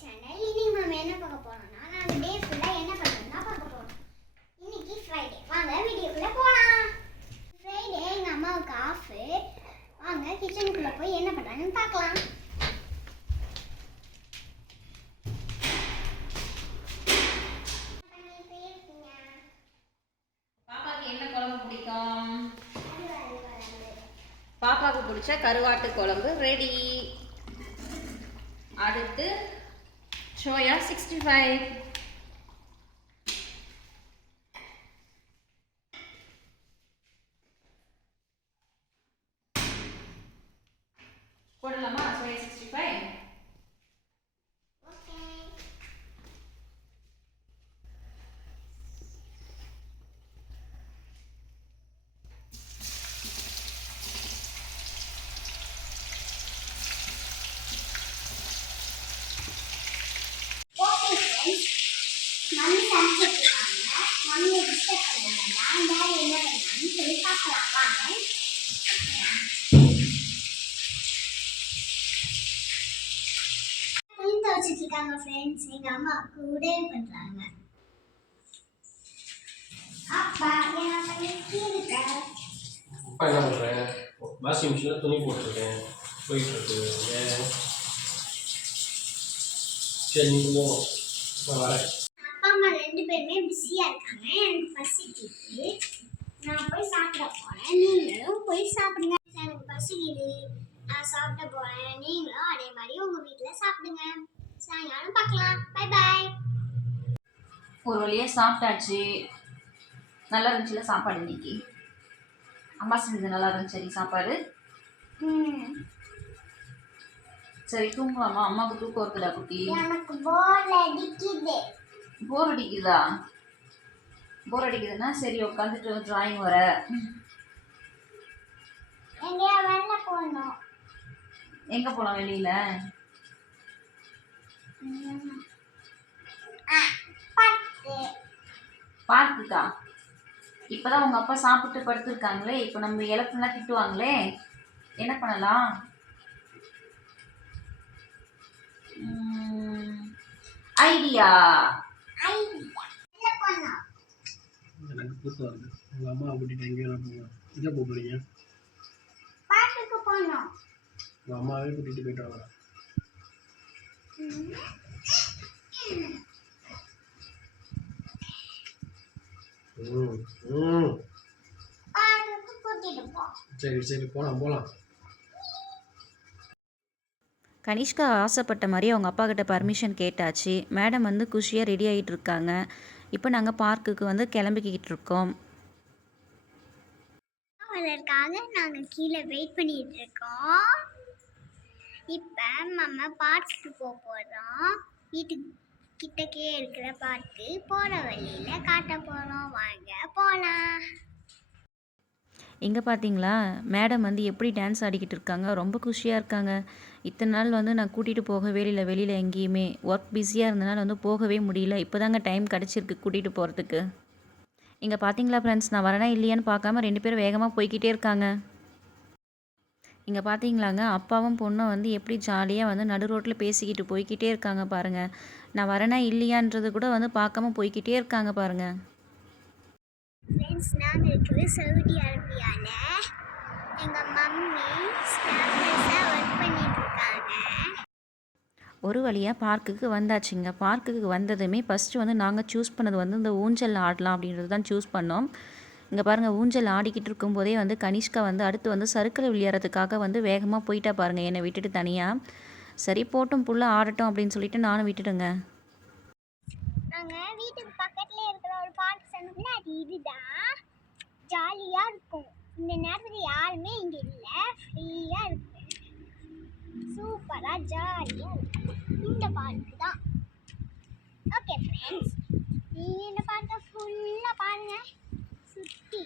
Channel. இன்னைக்கு நம்ம என்ன பார்க்க போறோம்னா நாங்க டே ஃபுல்லா என்ன பண்றோம்னா பார்க்க போறோம். இன்னைக்கு ஃப்ரைடே. வாங்க வீடியோக்குள்ள போலாம். ஃப்ரைடே எங்க அம்மாவுக்கு ஆஃப். வாங்க கிச்சனுக்குள்ள போய் என்ன பண்றாங்கன்னு பார்க்கலாம். பாப்பாக்கு என்ன குழம்பு பிடிக்கும்? பாப்பாவுக்கு பிடிச்ச கருவாட்டு குழம்பு ரெடி. அடுத்து சோயா 65 போடலாமா? சோயா 65 மம்மி சமைச்சிருக்காங்க. மம்மியை டிஸ்டர்ப் பண்ண வேண்டாம். டாடி என்ன பண்ணாங்கன்னு சொல்லி பார்க்கலாம். வாங்க. துணி துவைச்சிட்டு இருக்காங்க ஃப்ரெண்ட்ஸ். எங்க அம்மா உதவி பண்றாங்க. அப்பா என்ன பண்ணிட்டு இருக்க? அப்பா என்ன பண்ணுறேன்? வாஷிங் மிஷினில் துணி போட்டிருக்கேன். போயிட்டுருக்கு. சரி நீ போவோம். நான் வரேன். அப்பா அம்மா ரெண்டு பேருமே பிஸியா இருக்காங்க. எனக்கு பசிக்குது. நான் போய் சாப்பிட போறேன். நீங்களும் போய் சாப்பிடுங்க. எனக்கு பசிக்குது. நான் சாப்பிட போறேன். நீங்களும் அதே மாதிரி உங்க வீட்டில் சாப்பிடுங்க. சாயங்காலம் பார்க்கலாம். Bye bye. ஒரு வழியாக சாப்பிட்டாச்சு. நல்லா இருந்துச்சுல சாப்பாடு இன்னைக்கு? அம்மா செஞ்சது நல்லா இருந்துச்சு சரி சாப்பாடு. சரி தூங்கலாமா? அம்மாவுக்கு தூக்கம் வருதுடா குட்டி. எனக்கு போர் அடிக்குது. போர் அடிக்குதா? போர் அடிக்குதுன்னா சரி உட்காந்துட்டு டிராயிங் வர. எங்கேயா வெளில போகணும். எங்கே போகலாம் வெளியில்? பார்க்குக்கா? இப்போதான் உங்கள் அப்பா சாப்பிட்டு படுத்துருக்காங்களே. இப்போ நம்ம இழப்புனா திட்டுவாங்களே. என்ன பண்ணலாம்? ஐடியா. எனக்கு தூக்கம் வருது. உங்கள் அம்மா கூட்டிகிட்டு எங்கேயும் போங்க. எங்கே போக போகிறீங்க? பார்க்குக்கு போகணும். உங்கள் அம்மாவே கூட்டிகிட்டு போயிட்டு வாங்க. பார்க்குக்கு கூட்டிட்டு போ. சரி சரி போகலாம். கனிஷ்கா ஆசைப்பட்ட மாதிரி அவங்க அப்பா கிட்ட பர்மிஷன் கேட்டாச்சு. மேடம் வந்து குஷியாக ரெடி ஆகிட்டு இருக்காங்க. இப்போ நாங்கள் பார்க்குக்கு வந்து கிளம்பிக்கிட்டு இருக்கோம். அதற்காக நாங்கள் கீழே வெயிட் பண்ணிட்டு இருக்கோம். இப்போ நம்ம பார்க்குக்கு போக போகிறோம். வீட்டுக்கு கிட்டக்கே இருக்கிற பார்க்கு. போகிற வழியில் காட்ட போகிறோம். வாங்க போகலாம். இங்கே பார்த்தீங்களா மேடம் வந்து எப்படி டான்ஸ் ஆடிக்கிட்டு இருக்காங்க. ரொம்ப குஷியாக இருக்காங்க. இத்தனை நாள் வந்து நான் கூட்டிகிட்டு போகவே இல்லை வெளியில் எங்கேயுமே. ஒர்க் பிஸியாக இருந்தனால வந்து போகவே முடியல. இப்போ தாங்க டைம் கிடச்சிருக்கு கூட்டிகிட்டு போகிறதுக்கு. இங்கே பார்த்தீங்களா ஃப்ரெண்ட்ஸ், நான் வரேனா இல்லையான்னு பார்க்காம ரெண்டு பேரும் வேகமாக போய்கிட்டே இருக்காங்க. இங்கே பார்த்தீங்களாங்க அப்பாவும் பொண்ணும் வந்து எப்படி ஜாலியாக வந்து நடு ரோட்டில் பேசிக்கிட்டு போய்கிட்டே இருக்காங்க பாருங்கள். நான் வரேனா இல்லையான்றது கூட வந்து பார்க்காம போய்கிட்டே இருக்காங்க பாருங்கள். ஃப்ரெண்ட்ஸ், நாங்கள் இருக்கிறது சவுதி அரேபியாவில். எங்கள் மம்மி ஸ்டாஃபர்ஸாக ஒர்க் பண்ணிட்டு இருக்காங்க. ஒரு வழியாக பார்க்குக்கு வந்தாச்சுங்க. பார்க்குக்கு வந்ததுமே ஃபஸ்ட்டு வந்து நாங்கள் சூஸ் பண்ணது வந்து இந்த ஊஞ்சல் ஆடலாம் அப்படின்றது தான் சூஸ் பண்ணோம். இங்கே பாருங்கள் ஊஞ்சல் ஆடிக்கிட்டு இருக்கும்போதே வந்து கனிஷ்கா வந்து அடுத்து வந்து சறுக்கல் விளையாடுறதுக்காக வந்து வேகமாக போயிட்டா பாருங்கள் என்னை விட்டுட்டு தனியாக. சரி போட்டும் புள்ள ஆடட்டும் அப்படின்னு சொல்லிட்டு நானும் விட்டுடுங்க. நாங்கள் வீட்டுக்கு பக்கத்தில் இருக்கிற ஒரு பார்க் சொன்னோம்னா அது இதுதான். ஜாலியாக இருக்கும். இந்த நேரத்தில் யாருமே இங்கே இல்லை. ஃப்ரீயாக இருக்கு. சூப்பராக ஜாலியாக இருக்கும். இந்த பார்க்கு தான். ஓகே ஃப்ரெண்ட்ஸ், நீங்கள் இந்த பார்க்கை ஃபுல்லாக பாருங்கள். சுற்றி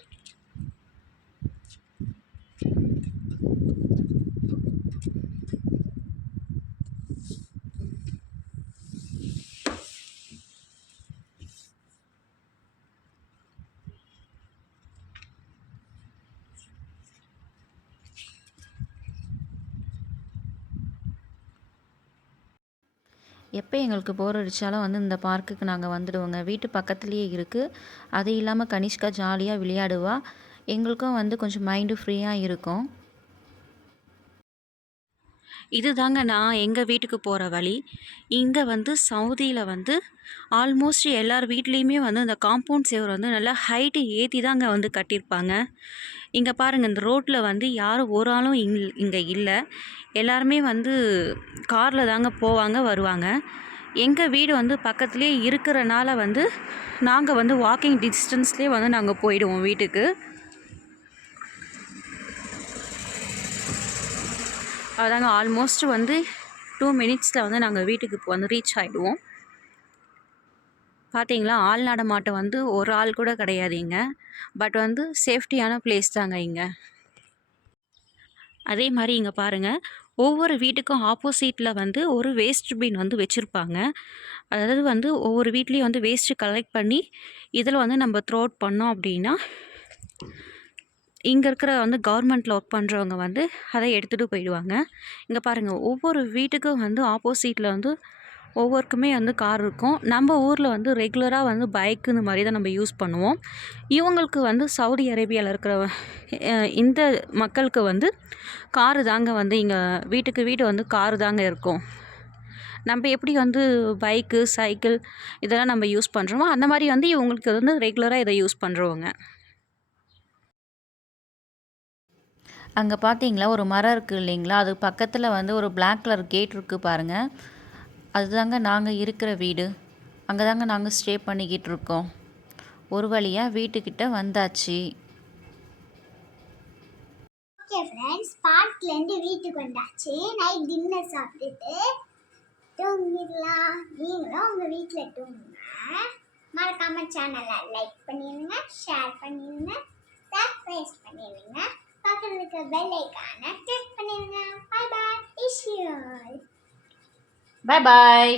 எப்போ எங்களுக்கு போர் அடித்தாலும் வந்து இந்த பார்க்குக்கு நாங்கள் வந்துடுவோங்க. வீட்டு பக்கத்துலேயே இருக்குது. அது இல்லாமல் கனிஷ்கா ஜாலியாக விளையாடுவா. எங்களுக்கும் வந்து கொஞ்சம் மைண்டு ஃப்ரீயாக இருக்கும். இதுதாங்க நான் எங்கள் வீட்டுக்கு போகிற வழி. இங்கே வந்து சவுதியில் வந்து ஆல்மோஸ்ட் எல்லார் வீட்லேயுமே வந்து அந்த காம்பவுண்ட் சேவர் வந்து நல்லா ஹைட்டு ஏற்றி தாங்க வந்து கட்டியிருப்பாங்க. இங்கே பாருங்கள், இந்த ரோட்டில் வந்து யாரும் ஒரு ஆளும் இங்கே இல்லை. எல்லாருமே வந்து காரில் தாங்க போவாங்க வருவாங்க. எங்கள் வீடு வந்து பக்கத்துலேயே இருக்கிறனால வந்து நாங்கள் வந்து வாக்கிங் டிஸ்டன்ஸ்லேயே வந்து நாங்கள் போயிடுவோம் வீட்டுக்கு. அதாங்க ஆல்மோஸ்ட் வந்து 2 மினிட்ஸில் வந்து நாங்கள் வீட்டுக்கு வந்து ரீச் ஆகிடுவோம். பார்த்தீங்களா, ஆள் நடமாட்டம் வந்து ஒரு ஆள் கூட கிடையாது இங்கே. பட் வந்து சேஃப்டியான பிளேஸ் தாங்க இங்கே. அதே மாதிரி இங்கே பாருங்கள், ஒவ்வொரு வீட்டுக்கும் ஆப்போசிட்டில் வந்து ஒரு வேஸ்ட் பின் வந்து வச்சுருப்பாங்க. அதாவது வந்து ஒவ்வொரு வீட்லேயும் வந்து வேஸ்ட்டு கலெக்ட் பண்ணி இதில் வந்து நம்ம த்ரோ அவுட் பண்ணோம் அப்படின்னா இங்கே இருக்கிற வந்து கவர்மெண்ட்டில் ஒர்க் பண்ணுறவங்க வந்து அதை எடுத்துகிட்டு போயிடுவாங்க. இங்கே பாருங்கள், ஒவ்வொரு வீட்டுக்கும் வந்து ஆப்போசிட்டில் வந்து ஒவ்வொருக்குமே வந்து கார் இருக்கும். நம்ம ஊரில் வந்து ரெகுலராக வந்து பைக்கு இந்த மாதிரி தான் நம்ம யூஸ் பண்ணுவோம். இவங்களுக்கு வந்து சவுதி அரேபியாவில் இருக்கிற இந்த மக்களுக்கு வந்து காரு தாங்க வந்து இங்கே வீட்டுக்கு வீடு வந்து காரு தாங்க இருக்கும். நம்ம எப்படி வந்து பைக்கு, சைக்கிள் இதெல்லாம் நம்ம யூஸ் பண்ணுறோமோ அந்த மாதிரி வந்து இவங்களுக்கு வந்து ரெகுலராக இதை யூஸ் பண்ணுறவங்க. அங்கே பார்த்தீங்களா ஒரு மரம் இருக்குது இல்லைங்களா, அது பக்கத்தில் வந்து ஒரு பிளாக் கலர் கேட் இருக்குது பாருங்கள். அதுதாங்க நாங்கள் இருக்கிற வீடு. அங்கே தாங்க நாங்கள் ஸ்டே பண்ணிக்கிட்டு இருக்கோம். ஒரு வழியாக வீட்டுக்கிட்ட வந்தாச்சு. ஓகே ஃப்ரெண்ட்ஸ், பார்க்லேருந்து வீட்டுக்கு வந்தாச்சு. நைட் டின்னர் சாப்பிட்டுட்டு தூங்கிடலாம். நீங்களும் உங்கள் வீட்டில் தூங்குங்க. மறக்காம சேனலை லைக் பண்ணிடுங்க, ஷேர் பண்ணிடுங்க, சப்ஸ்கிரைப் பண்ணிடுங்க, பக்கத்தில் இருக்க பெல் ஐக்கானை கிளிக் பண்ணிடுங்க. Bye bye. பாய் பாய்.